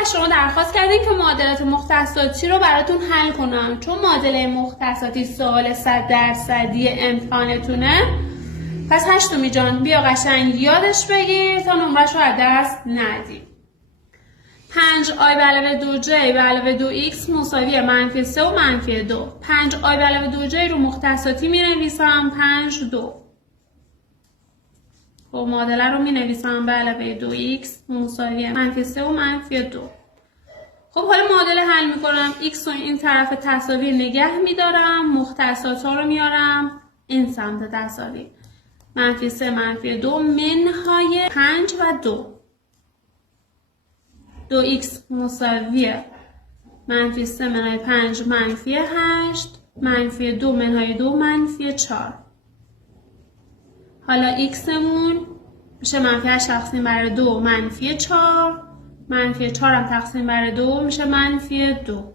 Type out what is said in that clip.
از شما درخواست کردین که معادلات مختصاتی رو براتون حل کنم. چون معادله مختصاتی سوال 100% امتحانتونه، پس هشتمی جان بیا قشنگ یادش بگیر تا نمرش رو از دست ندی. 5 آی به علاوه 2 جی به علاوه 2 ایکس مساوی منفی 3 و منفی 2. 5 آی به علاوه 2 جی رو مختصاتی می نویسم 5 2. خب معادله رو می نویسم به علاوه 2 ایکس مساوی منفی 3 و منفی 2. خب حالا معادله حل می کنم. ایکس رو این طرف تساوی نگه می دارم، مختصات ها رو میارم این سمت تساوی. منفی 3 منفی 2 منهای 5 و 2. 2x مساوی منفی 3 منهای 5 منفی 8 منفی 2 منهای 2 منفی 4. حالا x مون میشه منفی 8 تقسیم بر 2 منفی 4 منفی 4 هم تقسیم بر 2 میشه منفی 2.